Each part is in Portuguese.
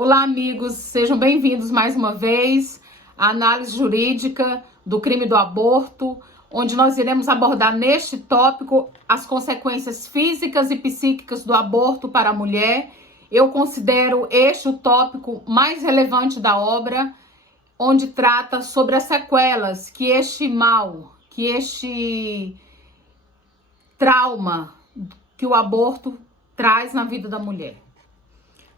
Olá, amigos, sejam bem-vindos mais uma vez à análise jurídica do crime do aborto, onde nós iremos abordar neste tópico as consequências físicas e psíquicas do aborto para a mulher. Eu considero este o tópico mais relevante da obra, onde trata sobre as sequelas que este mal, que este trauma que o aborto traz na vida da mulher.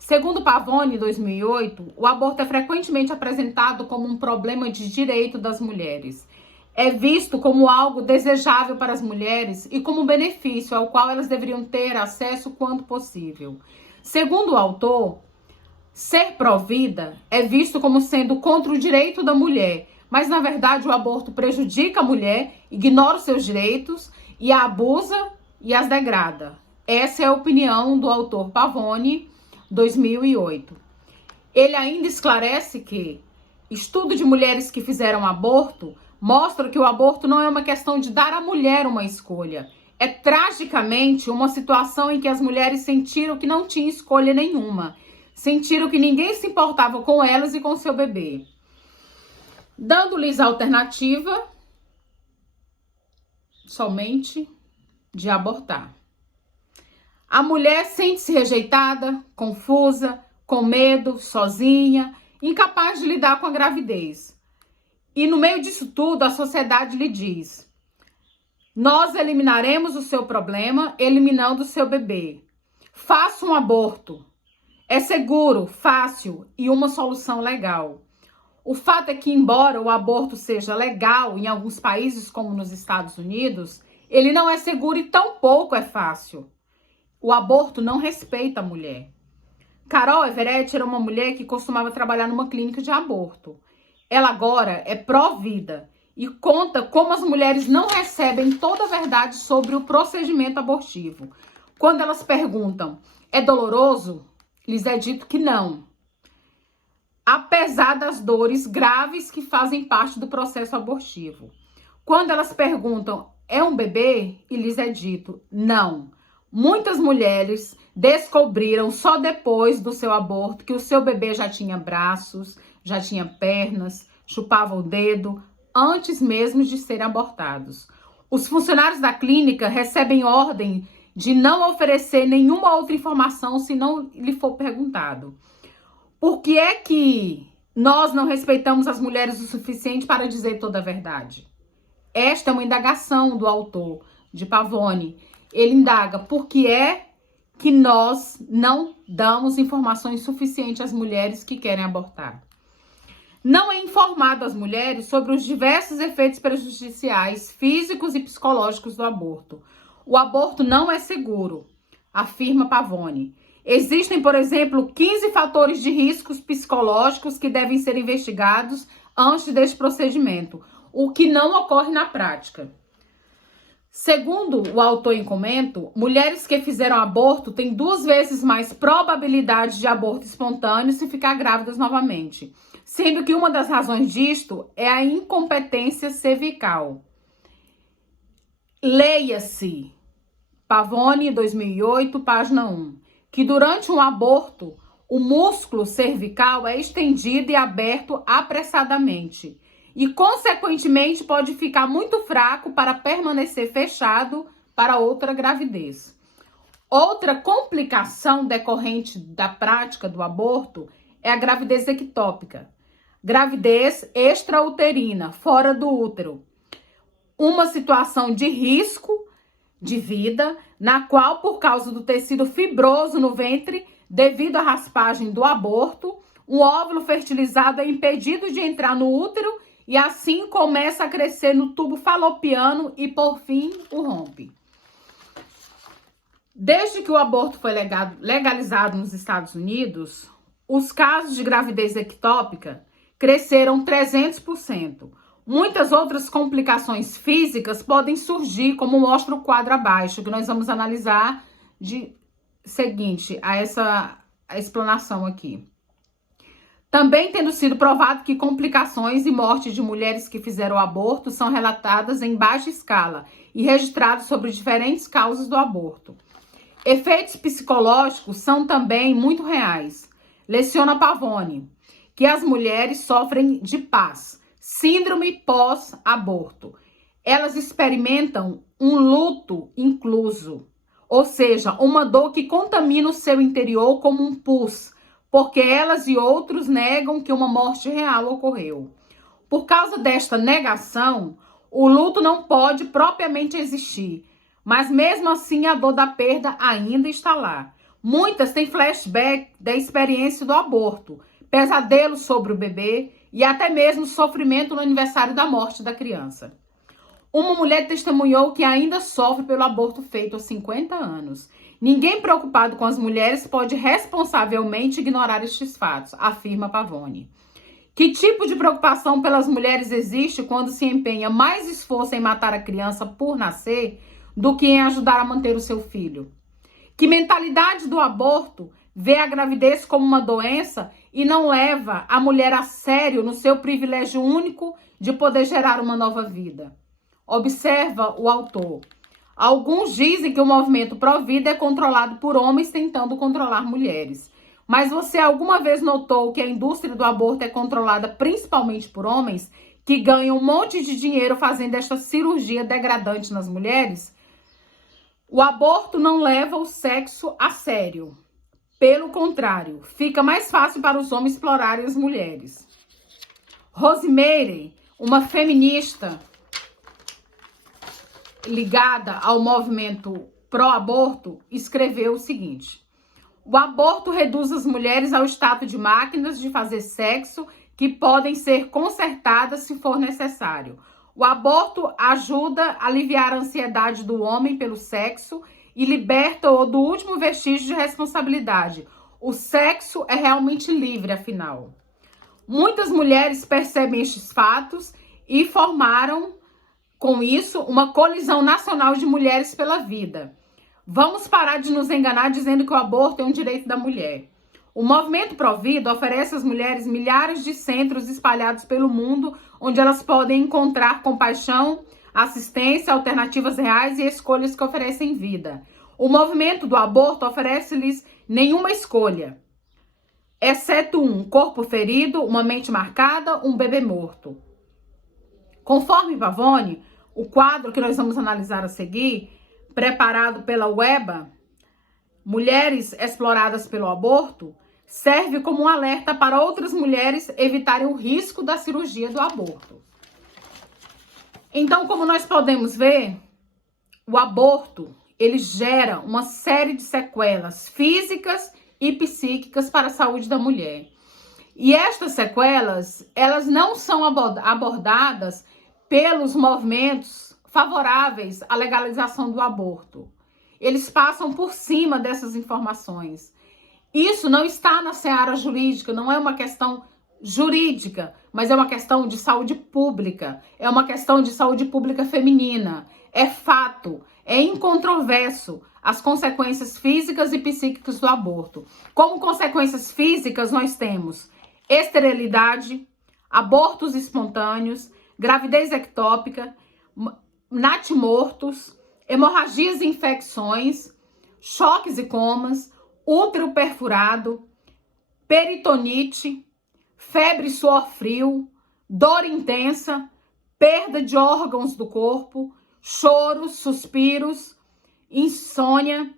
Segundo Pavone, em 2008, o aborto é frequentemente apresentado como um problema de direito das mulheres. É visto como algo desejável para as mulheres e como um benefício ao qual elas deveriam ter acesso quanto possível. Segundo o autor, ser pró-vida é visto como sendo contra o direito da mulher, mas na verdade o aborto prejudica a mulher, ignora os seus direitos e a abusa e as degrada. Essa é a opinião do autor Pavone, 2008. Ele ainda esclarece que estudo de mulheres que fizeram aborto mostra que o aborto não é uma questão de dar à mulher uma escolha. É tragicamente uma situação em que as mulheres sentiram que não tinham escolha nenhuma. Sentiram que ninguém se importava com elas e com seu bebê. Dando-lhes a alternativa somente de abortar. A mulher sente-se rejeitada, confusa, com medo, sozinha, incapaz de lidar com a gravidez. E no meio disso tudo, a sociedade lhe diz: nós eliminaremos o seu problema eliminando o seu bebê. Faça um aborto. É seguro, fácil e uma solução legal. O fato é que, embora o aborto seja legal em alguns países, como nos Estados Unidos, ele não é seguro e tampouco é fácil. O aborto não respeita a mulher. Carol Everett era uma mulher que costumava trabalhar numa clínica de aborto. Ela agora é pró-vida e conta como as mulheres não recebem toda a verdade sobre o procedimento abortivo. Quando elas perguntam, é doloroso? Lhes é dito que não. Apesar das dores graves que fazem parte do processo abortivo. Quando elas perguntam, é um bebê? E lhes é dito, não. Muitas mulheres descobriram só depois do seu aborto que o seu bebê já tinha braços, já tinha pernas, chupava o dedo, antes mesmo de serem abortados. Os funcionários da clínica recebem ordem de não oferecer nenhuma outra informação se não lhe for perguntado. Por que é que nós não respeitamos as mulheres o suficiente para dizer toda a verdade? Esta é uma indagação do autor, de Pavone. Ele indaga por que é que nós não damos informações suficientes às mulheres que querem abortar. Não é informado às mulheres sobre os diversos efeitos prejudiciais físicos e psicológicos do aborto. O aborto não é seguro, afirma Pavone. Existem, por exemplo, 15 fatores de riscos psicológicos que devem ser investigados antes deste procedimento, o que não ocorre na prática. Segundo o autor em comento, mulheres que fizeram aborto têm 2 vezes mais probabilidade de aborto espontâneo se ficar grávidas novamente, sendo que uma das razões disto é a incompetência cervical. Leia-se, Pavone, 2008, página 1, que durante um aborto, o músculo cervical é estendido e aberto apressadamente e, consequentemente, pode ficar muito fraco para permanecer fechado para outra gravidez. Outra complicação decorrente da prática do aborto é a gravidez ectópica, gravidez extrauterina, fora do útero. Uma situação de risco de vida, na qual, por causa do tecido fibroso no ventre, devido à raspagem do aborto, o óvulo fertilizado é impedido de entrar no útero e assim começa a crescer no tubo falopiano e, por fim, o rompe. Desde que o aborto foi legalizado nos Estados Unidos, os casos de gravidez ectópica cresceram 300%. Muitas outras complicações físicas podem surgir, como mostra o quadro abaixo, que nós vamos analisar de seguinte a essa explanação aqui. Também tendo sido provado que complicações e morte de mulheres que fizeram aborto são relatadas em baixa escala e registrados sobre diferentes causas do aborto. Efeitos psicológicos são também muito reais. Leciona Pavone, que as mulheres sofrem de PAS, síndrome pós-aborto. Elas experimentam um luto incluso, ou seja, uma dor que contamina o seu interior como um pus, porque elas e outros negam que uma morte real ocorreu. Por causa desta negação, o luto não pode propriamente existir, mas mesmo assim a dor da perda ainda está lá. Muitas têm flashback da experiência do aborto, pesadelos sobre o bebê e até mesmo sofrimento no aniversário da morte da criança. Uma mulher testemunhou que ainda sofre pelo aborto feito há 50 anos. Ninguém preocupado com as mulheres pode responsavelmente ignorar estes fatos, afirma Pavone. Que tipo de preocupação pelas mulheres existe quando se empenha mais esforço em matar a criança por nascer do que em ajudar a manter o seu filho? Que mentalidade do aborto vê a gravidez como uma doença e não leva a mulher a sério no seu privilégio único de poder gerar uma nova vida? Observa o autor. Alguns dizem que o movimento pró-vida é controlado por homens tentando controlar mulheres. Mas você alguma vez notou que a indústria do aborto é controlada principalmente por homens que ganham um monte de dinheiro fazendo esta cirurgia degradante nas mulheres? O aborto não leva o sexo a sério. Pelo contrário, fica mais fácil para os homens explorarem as mulheres. Rosemary, uma feminista ligada ao movimento pró-aborto, escreveu o seguinte: o aborto reduz as mulheres ao status de máquinas de fazer sexo que podem ser consertadas se for necessário. O aborto ajuda a aliviar a ansiedade do homem pelo sexo e liberta-o do último vestígio de responsabilidade. O sexo é realmente livre, afinal. Muitas mulheres percebem estes fatos e formaram, com isso, uma colisão nacional de mulheres pela vida. Vamos parar de nos enganar dizendo que o aborto é um direito da mulher. O movimento Pró-Vida oferece às mulheres milhares de centros espalhados pelo mundo onde elas podem encontrar compaixão, assistência, alternativas reais e escolhas que oferecem vida. O movimento do aborto oferece-lhes nenhuma escolha, exceto um corpo ferido, uma mente marcada, um bebê morto. Conforme Pavone, o quadro que nós vamos analisar a seguir, preparado pela Weba, Mulheres Exploradas pelo Aborto, serve como um alerta para outras mulheres evitarem o risco da cirurgia do aborto. Então, como nós podemos ver, o aborto, ele gera uma série de sequelas físicas e psíquicas para a saúde da mulher. E estas sequelas, elas não são abordadas pelos movimentos favoráveis à legalização do aborto. Eles passam por cima dessas informações. Isso não está na seara jurídica, não é uma questão jurídica, mas é uma questão de saúde pública, é uma questão de saúde pública feminina. É fato, é incontroverso as consequências físicas e psíquicas do aborto. Como consequências físicas, nós temos esterilidade, abortos espontâneos, gravidez ectópica, natimortos, hemorragias e infecções, choques e comas, útero perfurado, peritonite, febre e suor frio, dor intensa, perda de órgãos do corpo, choros, suspiros, insônia,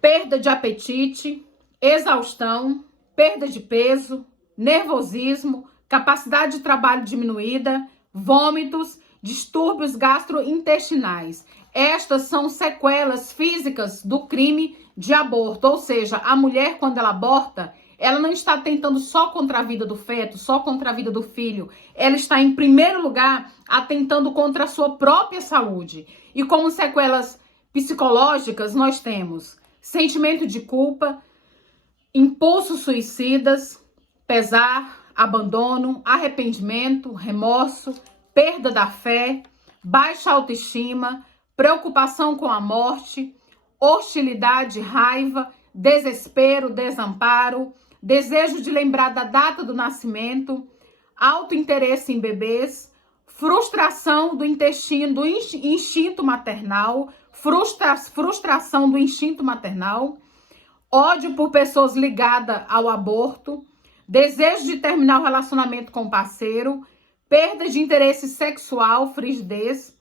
perda de apetite, exaustão, perda de peso, nervosismo, capacidade de trabalho diminuída, vômitos, distúrbios gastrointestinais. Estas são sequelas físicas do crime de aborto, ou seja, a mulher, quando ela aborta, ela não está tentando só contra a vida do feto, só contra a vida do filho. Ela está, em primeiro lugar, atentando contra a sua própria saúde. E como sequelas psicológicas, nós temos sentimento de culpa, impulsos suicidas, pesar, abandono, arrependimento, remorso, perda da fé, baixa autoestima, preocupação com a morte, hostilidade, raiva, desespero, desamparo, desejo de lembrar da data do nascimento, autointeresse em bebês, frustração do intestino, do instinto maternal, frustração do instinto maternal, ódio por pessoas ligadas ao aborto, desejo de terminar o relacionamento com o parceiro, perda de interesse sexual, frigidez,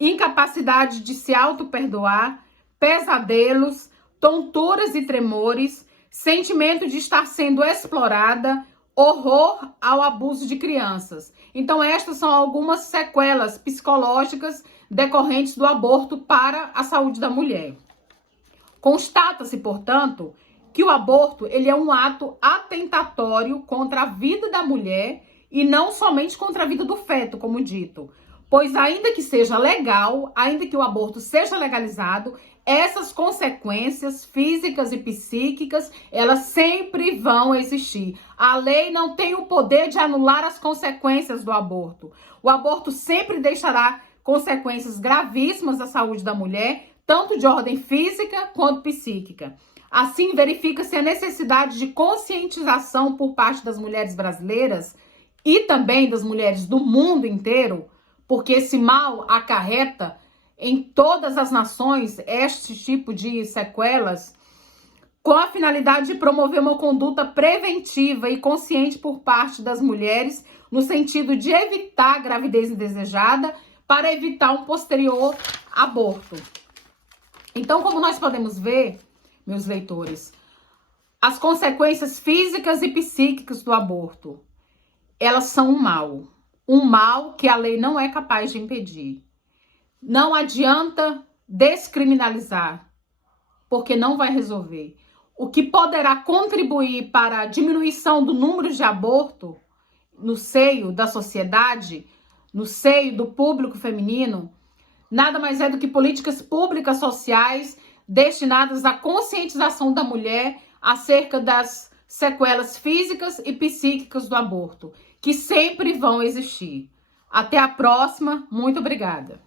incapacidade de se auto-perdoar, pesadelos, tonturas e tremores, sentimento de estar sendo explorada, horror ao abuso de crianças. Então, estas são algumas sequelas psicológicas decorrentes do aborto para a saúde da mulher. Constata-se, portanto, que o aborto ele é um ato atentatório contra a vida da mulher e não somente contra a vida do feto, como dito. Pois ainda que seja legal, ainda que o aborto seja legalizado, essas consequências físicas e psíquicas, elas sempre vão existir. A lei não tem o poder de anular as consequências do aborto. O aborto sempre deixará consequências gravíssimas à saúde da mulher, tanto de ordem física quanto psíquica. Assim, verifica-se a necessidade de conscientização por parte das mulheres brasileiras e também das mulheres do mundo inteiro, porque esse mal acarreta em todas as nações este tipo de sequelas, com a finalidade de promover uma conduta preventiva e consciente por parte das mulheres, no sentido de evitar a gravidez indesejada, para evitar um posterior aborto. Então, como nós podemos ver, meus leitores, as consequências físicas e psíquicas do aborto, elas são um mal que a lei não é capaz de impedir. Não adianta descriminalizar, porque não vai resolver. O que poderá contribuir para a diminuição do número de aborto no seio da sociedade, no seio do público feminino, nada mais é do que políticas públicas sociais destinadas à conscientização da mulher acerca das sequelas físicas e psíquicas do aborto, que sempre vão existir. Até a próxima, muito obrigada.